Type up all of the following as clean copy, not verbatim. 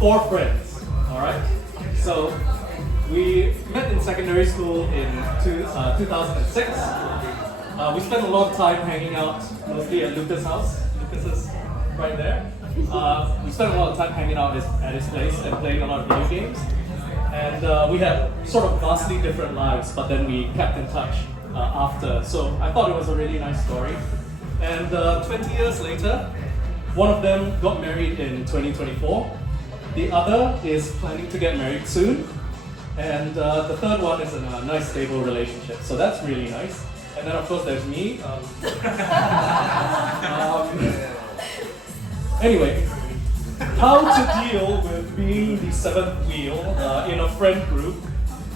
four friends, alright? So, we met in secondary school in 2006. We spent a lot of time hanging out, mostly at Lucas' house. Lucas is right there. We spent a lot of time hanging out at his place and playing a lot of video games. And we had sort of vastly different lives, but then we kept in touch after. So I thought it was a really nice story. And 20 years later, one of them got married in 2024. The other is planning to get married soon. And the third one is in a nice stable relationship. So that's really nice. And then of course there's me. Anyway, how to deal with being the seventh wheel in a friend group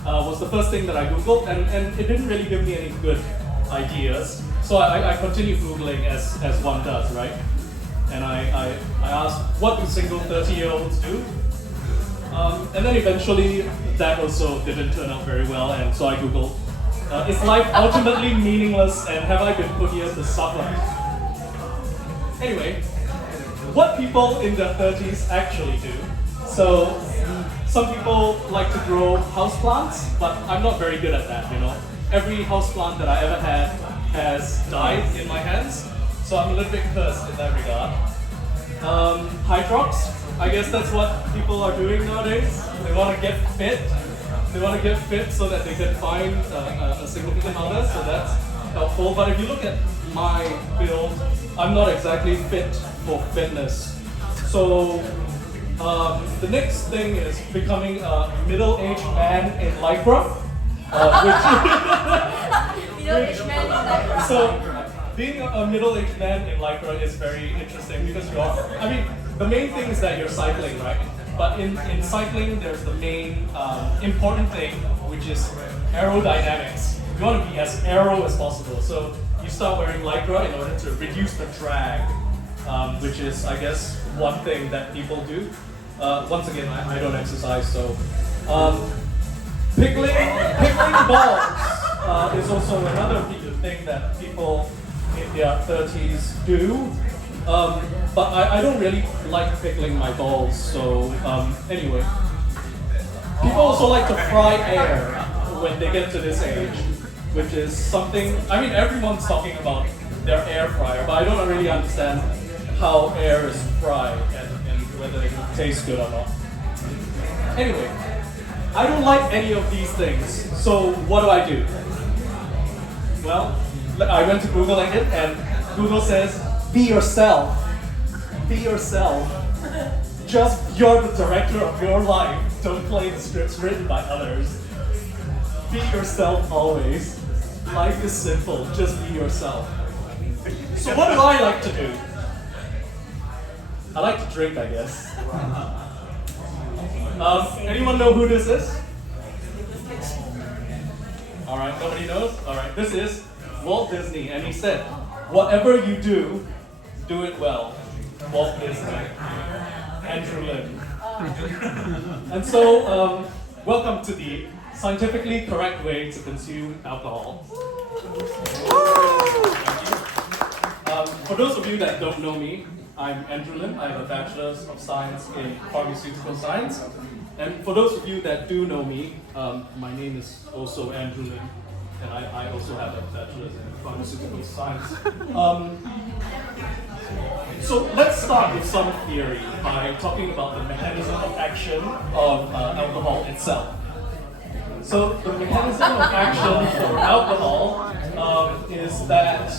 was the first thing that I Googled, and it didn't really give me any good ideas. So I continued Googling as one does, right? And I asked, what do single 30-year-olds do? And then eventually that also didn't turn out very well, and so I Googled, is life ultimately meaningless and have I been put here to suffer? Anyway, what people in their 30s actually do. So, some people like to grow houseplants, but I'm not very good at that, you know. Every houseplant that I ever had has died in my hands, so I'm a little bit cursed in that regard. Hydrox, I guess that's what people are doing nowadays. They want to get fit. They want to get fit so that they can find a significant other, so that's helpful. But if you look at my build, I'm not exactly fit for fitness. So the next thing is becoming a middle-aged man in Lycra. Middle-aged man in Lycra. So being a middle-aged man in Lycra is very interesting because the main thing is that you're cycling, right? But in cycling, there's the main important thing, which is aerodynamics. You want to be as aero as possible. So you start wearing Lycra in order to reduce the drag, which is, I guess, one thing that people do. Once again, I don't exercise, so pickling balls is also another thing that people in their 30s do. But I don't really like pickling my balls, so anyway. People also like to fry air when they get to this age, which is something, everyone's talking about their air fryer, but I don't really understand how air is fried and whether it tastes good or not. Anyway, I don't like any of these things, so what do? Well, I went to Googling it, and Google says, be yourself. Be yourself. Just you're the director of your life. Don't play the scripts written by others. Be yourself always. Life is simple. Just be yourself. So what do I like to do? I like to drink, I guess. Anyone know who this is? Alright, nobody knows? Alright, this is Walt Disney, and he said, whatever you do, do it well. Walt Disney. Andrew Lim. And so, welcome to the scientifically correct way to consume alcohol. Thank you. For those of you that don't know me, I'm Andrew Lim. I have a Bachelor's of Science in Pharmaceutical Science. And for those of you that do know me, my name is also Andrew Lim, and I also have a Bachelor's in Pharmaceutical Science. So let's start with some theory by talking about the mechanism of action of alcohol itself. So the mechanism of action for alcohol is that,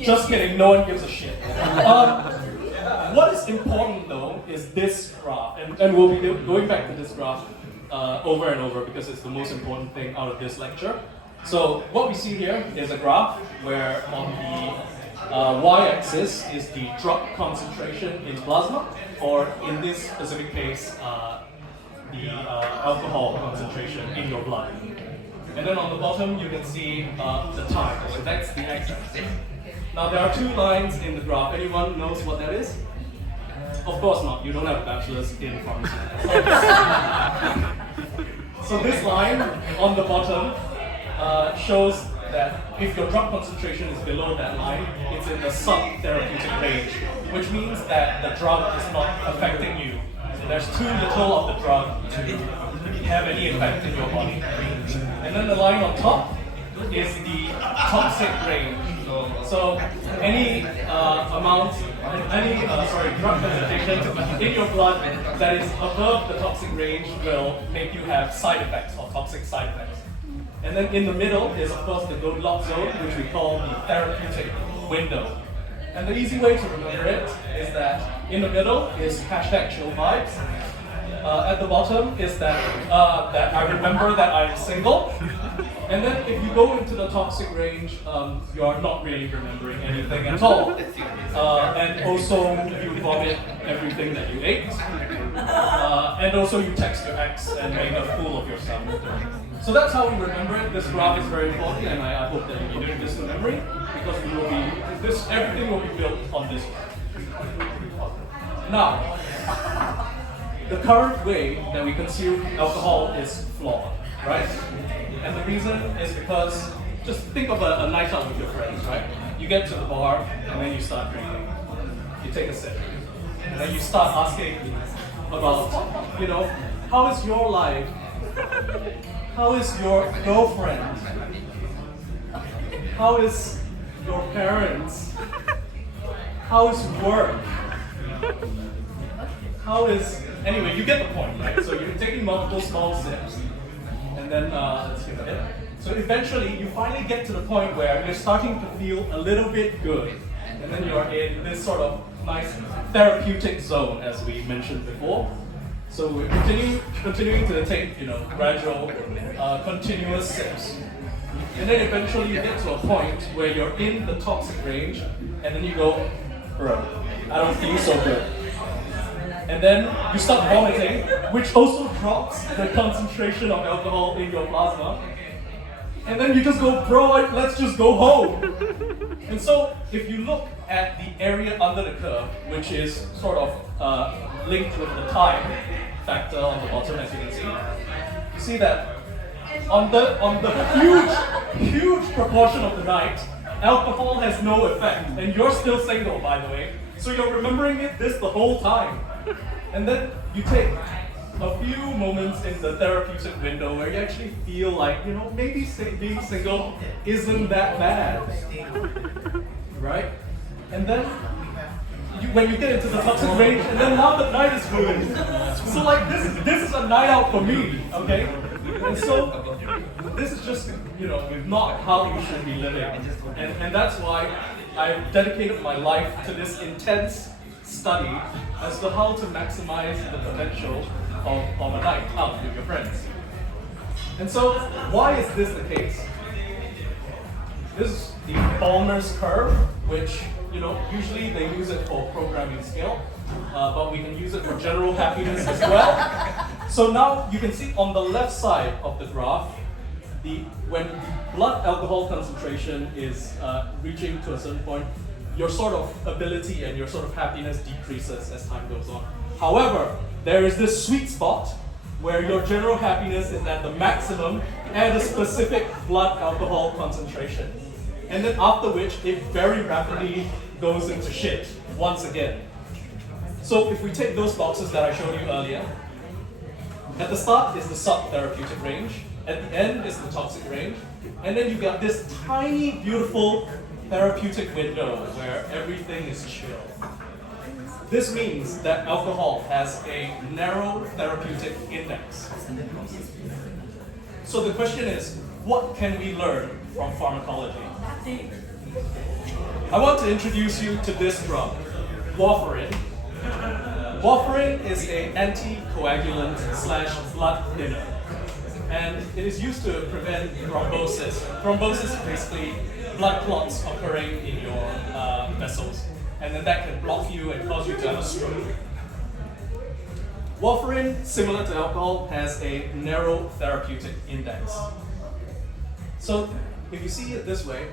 just kidding, no one gives a shit. What is important though is this graph, and we'll be going back to this graph over and over because it's the most important thing out of this lecture. So what we see here is a graph where on the y-axis is the drug concentration in plasma, or in this specific case, the alcohol concentration in your blood. And then on the bottom you can see the time, so that's the x-axis. Now there are two lines in the graph. Anyone knows what that is? Of course not, you don't have a bachelor's in pharmacy. So this line on the bottom shows that if your drug concentration is below that line, it's in the sub-therapeutic range, which means that the drug is not affecting you there's too little of the drug to have any effect in your body. And then the line on top is the toxic range. So any drug concentration in your blood that is above the toxic range will make you have side effects or toxic side effects. And then in the middle is of course the Goldilocks zone, which we call the therapeutic window. And the easy way to remember it is that in the middle is hashtag chill vibes. At the bottom is that I remember that I'm single. And then if you go into the toxic range, you're not really remembering anything at all. And also you vomit everything that you ate. And also you text your ex and make a fool of yourself. So that's how we remember it. This graph is very important, and I hope that you'll be doing this to memory, because everything will be built on this. Now, the current way that we consume alcohol is flawed, right? And the reason is because, just think of a night out with your friends, right? You get to the bar, and then you start drinking. You take a sip. And then you start asking about, how is your life? How is your girlfriend? How is your parents? How is work? Anyway, you get the point, right? So you're taking multiple small sips, and then let's see that. So eventually, you finally get to the point where you're starting to feel a little bit good, and then you're in this sort of nice therapeutic zone, as we mentioned before. So we're continuing to take, gradual, continuous sips. And then eventually you get to a point where you're in the toxic range, and then you go, bro, I don't feel so good. And then you start vomiting, which also drops the concentration of alcohol in your plasma. And then you just go, bro, let's just go home. And so if you look at the area under the curve, which is sort of linked with the time factor on the bottom, as you can see, you see that on the huge proportion of the night, alcohol has no effect, and you're still single, by the way. So you're remembering this the whole time. And then you take a few moments in the therapeutic window where you actually feel like, maybe being single isn't that bad, right? And then when you get into the toxic range, and then now the night is ruined. So like this is a night out for me, okay? And so this is just not how you should be living, and that's why I've dedicated my life to this intense study as to how to maximize the potential of a night out with your friends. And so, why is this the case? This is the Ballmer's curve, which usually they use it for programming scale, but we can use it for general happiness as well. So now you can see on the left side of the graph, when blood alcohol concentration is reaching to a certain point, your sort of ability and your sort of happiness decreases as time goes on. However, there is this sweet spot where your general happiness is at the maximum at a specific blood alcohol concentration. And then after which, it very rapidly goes into shit once again. So if we take those boxes that I showed you earlier, at the start is the sub-therapeutic range, at the end is the toxic range, and then you got this tiny, beautiful therapeutic window where everything is chill. This means that alcohol has a narrow therapeutic index. So the question is, what can we learn from pharmacology? I want to introduce you to this drug, warfarin. Warfarin is an anticoagulant / blood thinner, and it is used to prevent thrombosis. Thrombosis is basically blood clots occurring in your vessels, and then that can block you and cause you to have a stroke. Warfarin, similar to alcohol, has a narrow therapeutic index. So if you see it this way,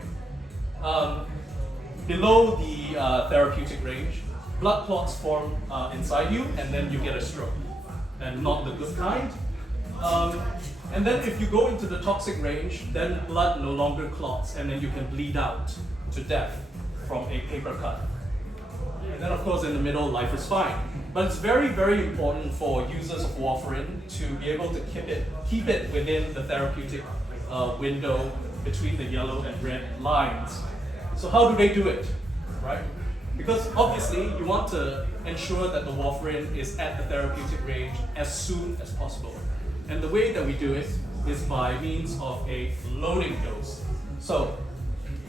below the therapeutic range, blood clots form inside you, and then you get a stroke, and not the good kind. And then if you go into the toxic range, then blood no longer clots, and then you can bleed out to death from a paper cut. And then of course in the middle, life is fine. But it's very, very important for users of warfarin to be able to keep it within the therapeutic window between the yellow and red lines. So how do they do it, right? Because obviously you want to ensure that the warfarin is at the therapeutic range as soon as possible. And the way that we do it is by means of a loading dose. So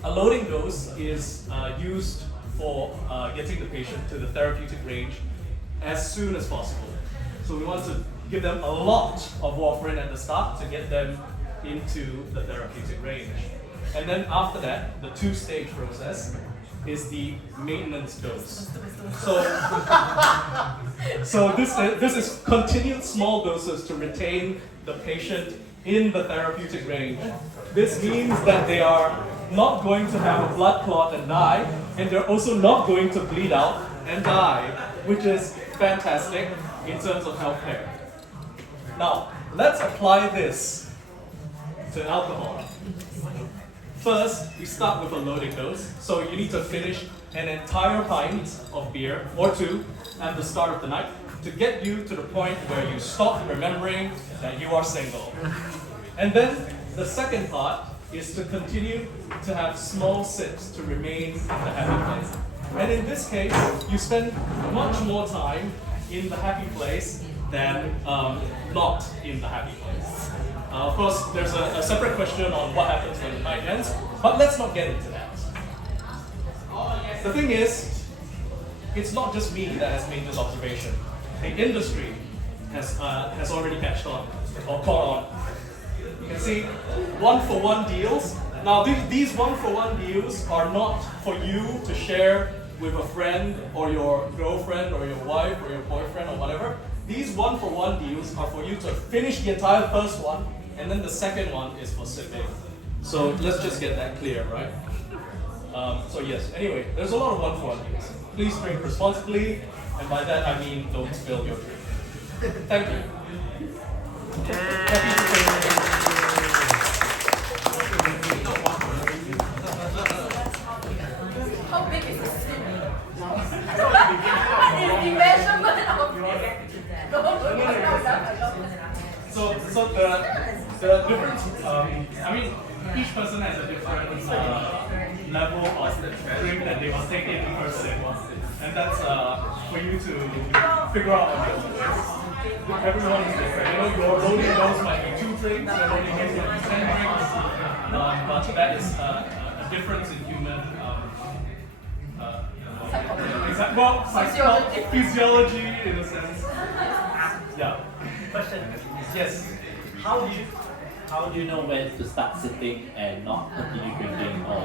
a loading dose is used for getting the patient to the therapeutic range as soon as possible. So we want to give them a lot of warfarin at the start to get them into the therapeutic range. And then after that, the two-stage process is the maintenance dose. So this is continued small doses to retain the patient in the therapeutic range. This means that they are not going to have a blood clot and die, and they're also not going to bleed out and die, which is fantastic in terms of healthcare. Now, let's apply this to alcohol. First, we start with a loading dose. So you need to finish an entire pint of beer or two at the start of the night to get you to the point where you stop remembering that you are single. And then the second part is to continue to have small sips to remain in the happy place. And in this case, you spend much more time in the happy place than not in the happy place. Of course, there's a separate question on what happens when the night ends, but let's not get into that. The thing is, it's not just me that has made this observation. The industry has already catched on, or caught on. You can see one-for-one deals. Now, these one-for-one deals are not for you to share with a friend or your girlfriend or your wife or your boyfriend or whatever. These one-for-one deals are for you to finish the entire first one, and then the second one is for sipping. So let's just get that clear, right? So yes, anyway, there's a lot of one-for-one deals. Please drink responsibly, and by that I mean don't spill your drink. Thank you. How big is the sip? What is the measurement of this? So the difference, I mean, each person has a different level of drink that they must take in per sip. And that's for you to figure out on your own. Everyone is different. You know, your loading dose might be 2 drinks, your loading dose might be 10 drinks. But that is a difference in human physiology in a sense. Yeah. Question. Yes. How do you know when to start sipping and not continue drinking, or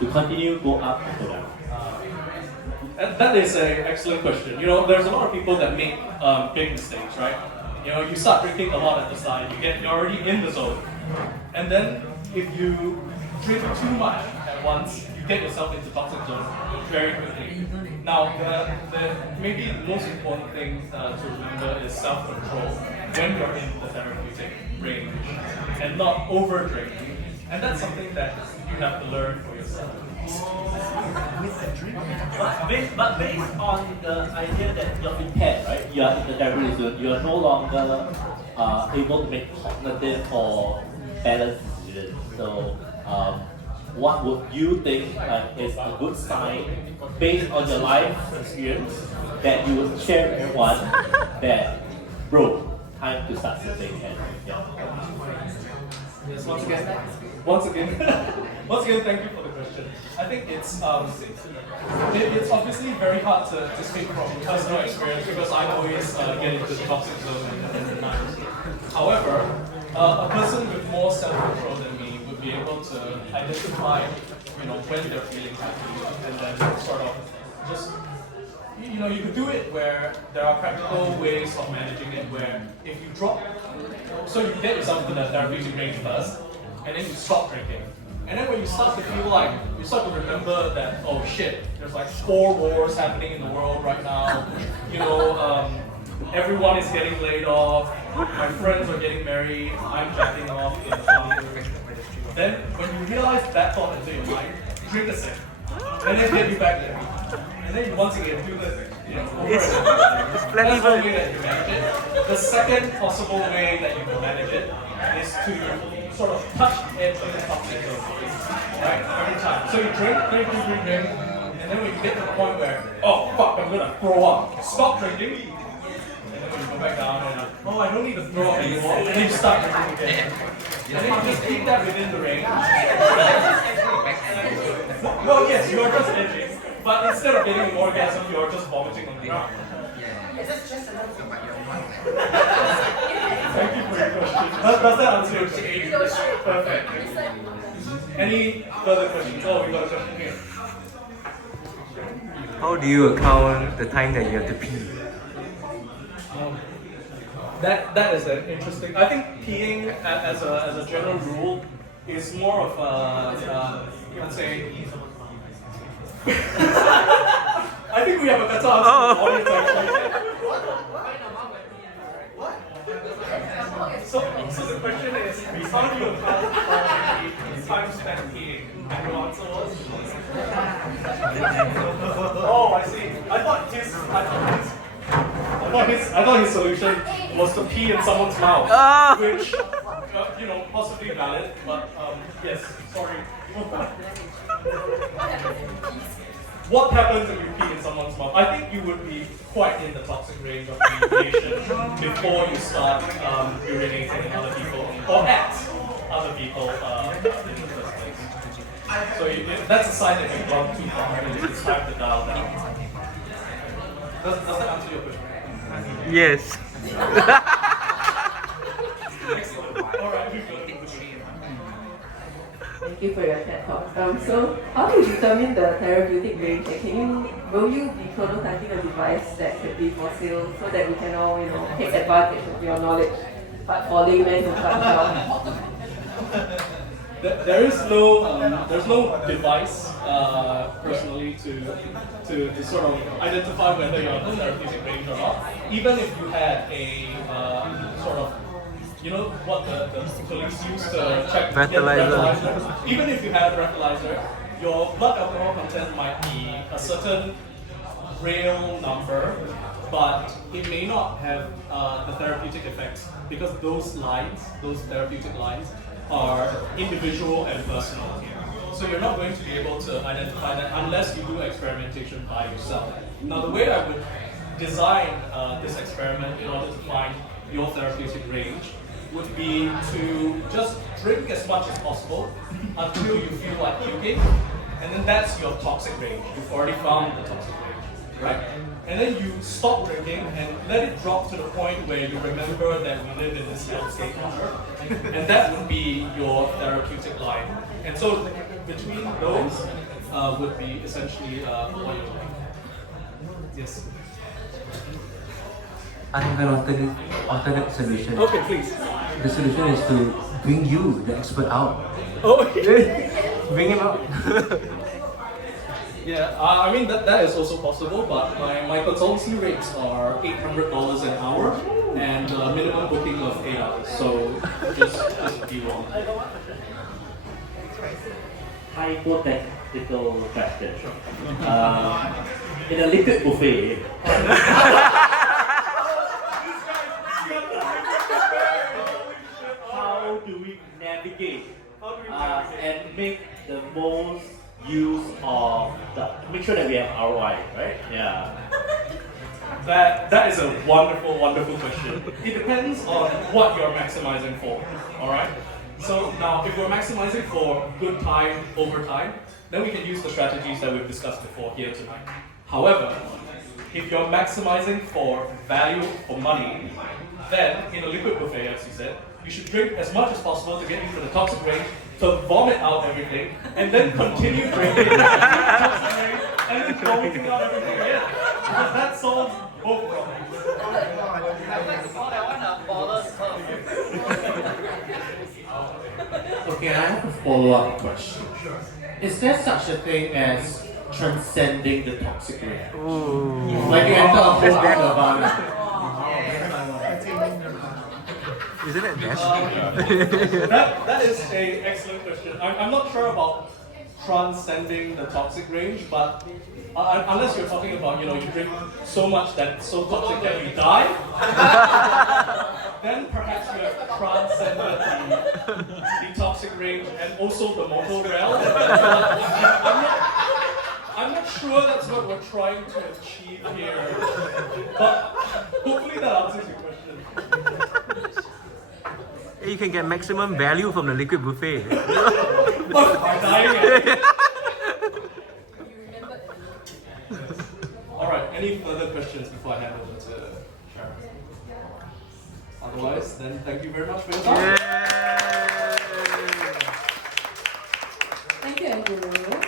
to continue go up or go down? That is an excellent question. You know, there's a lot of people that make big mistakes, right? You know, you start drinking a lot at the start, you're already in the zone, and then if you drink too much at once, you get yourself into toxic zone very quickly. Now, the maybe the most important thing to remember is self-control when you're in the therapeutic range and not over-drinking, and that's something that you have to learn for yourself. But based on the idea that you're impaired, right? You are in the therapeutic zone, you are no longer able to make cognitive or balanced decisions. So, what would you think is a good sign based on your life experience that you would share with everyone that, bro, time to start sipping and yeah. Yes, once again, thank you for the question. I think it's obviously very hard to speak from personal experience because I always get into the toxic zone and times. However, a person with more self-control than me would be able to identify, you know, when they're feeling happy, and then sort of just, you know, you could do it where there are practical ways of managing it where if you drop, so you get yourself to the therapeutic range first, and then you stop drinking. And then when you start to feel like, you start to remember that, oh shit, there's like 4 wars happening in the world right now, you know, everyone is getting laid off, my friends are getting married, I'm jacking off in the Then when you realize that thought into your mind, drink a sip, and then get you back there. And then once again, do the It's plenty That's one way that you manage it. The second possible way that you can manage it is to sort of touch the edge of the toxic zone, right? Every time. So you drink, and then when you get to the point where, oh fuck, I'm gonna throw up, stop drinking, and then when you go back down and oh, I don't need to throw up anymore, and then you start drinking again. And then you just keep that within the range. Well, yes, you are just edging, but instead of getting an orgasm, you are just vomiting on the ground. Thank you for your question. Does that answer your question? Perfect. Any further questions? Oh, we got a question here. How do you account the time that you have to pee? That is an interesting. I think peeing as a general rule is more of a let's say. I think we have a better answer for the audience actually. So the question is, how do you account for the time spent peeing? And your answer was? Oh, I see. I thought his solution was to pee in someone's mouth, which, possibly valid, but yes, sorry. What happens if you pee in someone's mouth? I think you would be quite in the toxic range of communication before you start urinating in other people or at other people in the first place. So that's a sign that you've gone too far and it's time to dial down. Does that answer your question? Yes. Excellent. Alright, we've got it. Thank you for your TED Talk. So, how do you determine the therapeutic range? And will you be prototyping a device that could be for sale so that we can all, take advantage of your knowledge, but for laymen who can't help? There's no device personally to sort of identify whether you're in the therapeutic range or not. Even if you had a sort of, what the police use to check Breathalyzer. Even if you had a breathalyzer, your blood alcohol content might be a certain real number, but it may not have the therapeutic effects because those therapeutic lines, are individual and personal. So you're not going to be able to identify that unless you do experimentation by yourself. Now the way I would design this experiment in order to find your therapeutic range would be to just drink as much as possible until you feel like puking, and then that's your toxic range. You've already found the toxic range, right? And then you stop drinking and let it drop to the point where you remember that we live in this hellscape on Earth, and that would be your therapeutic line. And so between those would be essentially what you're doing. Yes. I have an alternate solution. Okay, please. The solution is to bring you, the expert, out. Oh, Bring him out. yeah. I mean that is also possible, but my consultancy rates are $800 an hour and minimum booking of 8 hours. So just be warned. Hypothetical question. In a liquid buffet. How do we navigate and make the most use of make sure that we have ROI, right? Yeah. That is a wonderful question. It depends on what you're maximizing for. Alright? So now if we're maximizing for good time over time, then we can use the strategies that we've discussed before here tonight. However, if you're maximizing for value for money, then in a liquid buffet, as you said, you should drink as much as possible to get into the toxic range, to vomit out everything, and then continue drinking the toxic range, and then vomiting out everything again. Because that solves both problems. Okay, I have a follow-up question. Is there such a thing as transcending the toxic range? Ooh. Like you enter a whole other about Isn't it nasty? That is an excellent question. I'm not sure about transcending the toxic range, but unless you're talking about, you drink so much that it's so toxic that you die, then perhaps you have transcended the toxic range and also the mortal realm. I'm not sure that's what we're trying to achieve here, but hopefully that answers your question. You can get maximum value from the liquid buffet. What, by dying? Alright, any further questions before I hand over to Sharon? Otherwise, then thank you very much for your time. Thank you, Andrew.